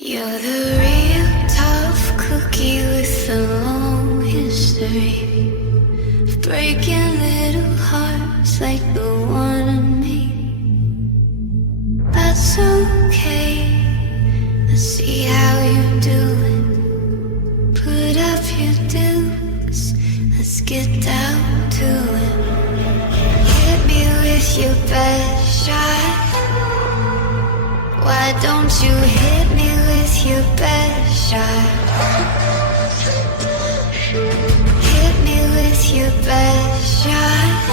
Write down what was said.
You're the real tough cookie with a long history of breaking little hearts like the one in me. That's okay, let's see how you're doing. Put up your dukes, let's get down to it. Hit me with your best shot. Why don't you hit me with your best shot? Hit me with your best shot.